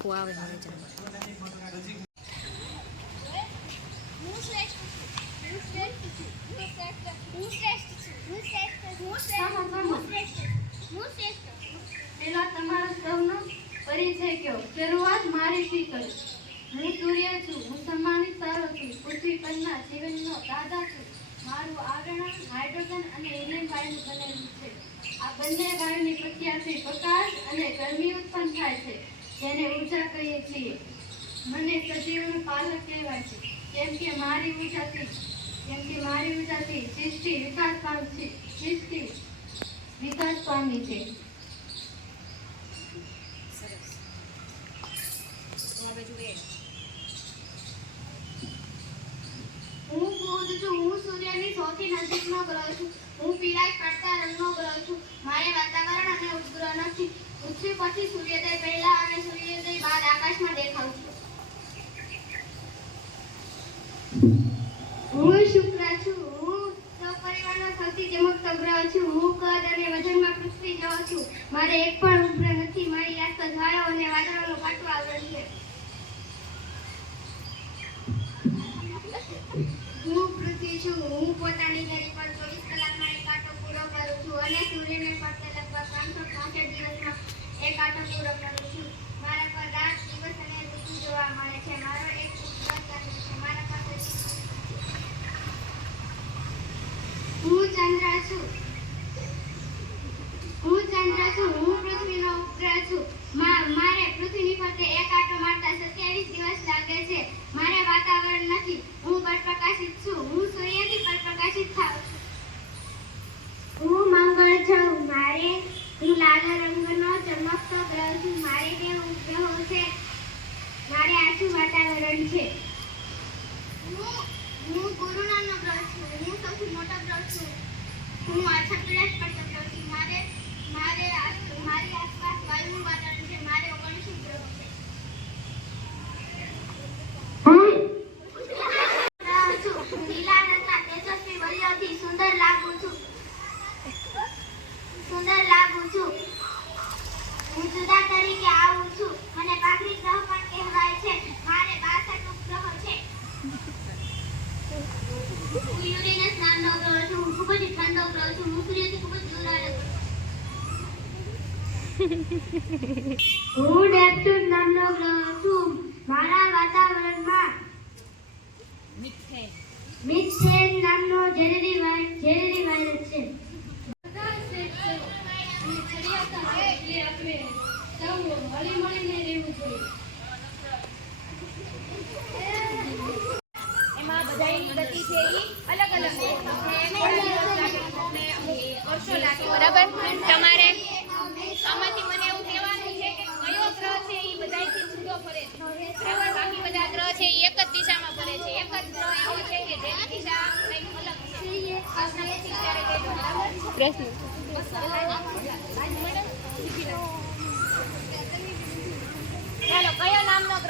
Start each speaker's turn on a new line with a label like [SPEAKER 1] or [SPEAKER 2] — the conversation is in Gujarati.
[SPEAKER 1] આખું આવે નિવેદન
[SPEAKER 2] હું શ્રેષ્ઠ છું હું શ્રેષ્ઠ છું હું શ્રેષ્ઠ છું હું શ્રેષ્ઠ છું હું શ્રેષ્ઠ છું હું શ્રેષ્ઠ છું હું શ્રેષ્ઠ છું
[SPEAKER 3] પેલા તમારા સૌનો પરિચય કયો શરૂઆત મારીથી કરું હું સૂર્ય છું હું સન્માનિત તારો છું પૃથ્વી પરના જીવનનો દાદા છું મારું આવરણ હાઇડ્રોજન અને એલિયન વાયુ બનેલું છે આ બંને વાયુની પ્રક્રિયાથી પ્રકાશ અને ગરમી ઉત્પન્ન થાય છે. જેને ઊર્જા કહીએ છીએ. મને સજીવનું પાલક કહેવાય છે. કેમ કે મારી ઉર્જાથી કેમ કે મારી ઉર્જાથી સૃષ્ટિ વિકાસ પામશે સૃષ્ટિ વિકાસ પામી છે. હું બુધ છું. હું સૂર્યની સૌથી નજીકનો ગ્રહ છું. હું પીળા પડતા રંગનો ગ્રહ છું. મારે વાતાવરણ અને ઉપગ્રહ નથી પૃથ્વી પછી સૂર્યોદય પહેલા અને સૂર્યોદય બાદ આકાશમાં દેખાઉં છું હું શુક્ર છું. હું સૌપરિવારનો સૌથી ગ્રહ છું. હું કદ અને વજનમાં પૃથ્વી જેવો છું. મારે એક પણ ઉપગ્રહ નથી. મારી આસપાસ વાયો અને વાદળોનો આવરણ છે. હું પૃથ્વી છું. હું પોતાની ધરી પર ચોવીસ કલાકમાં う。હું નેપચ્યુન નામનો ગ્રહ છું. મારા વાતાવરણમાં મિથેન નામનો ઝેરી ઝેરી વાયરસ છે.
[SPEAKER 4] એમાં બધાની ગતિ છે ઈ અલગ અલગ છે અમને વર્ષો લાગે બરાબર? તમારે આમાંથી મને એવું કહેવાનું છે કે કયો ગ્રહ છે એ બધાથી જુદો ફરે છે. બરાબર બાકી બધા ગ્રહ છે એ એક જ દિશામાં ફરે છે. એક જ ગ્રહ એવો છે કે જેની દિશા કંઈક અલગ છે. પ્રશ્ન પછી ત્યારે કહેજો બરાબર
[SPEAKER 1] પ્રશ્ન.
[SPEAKER 4] ચાલો, કયો નામનો ગ્રહ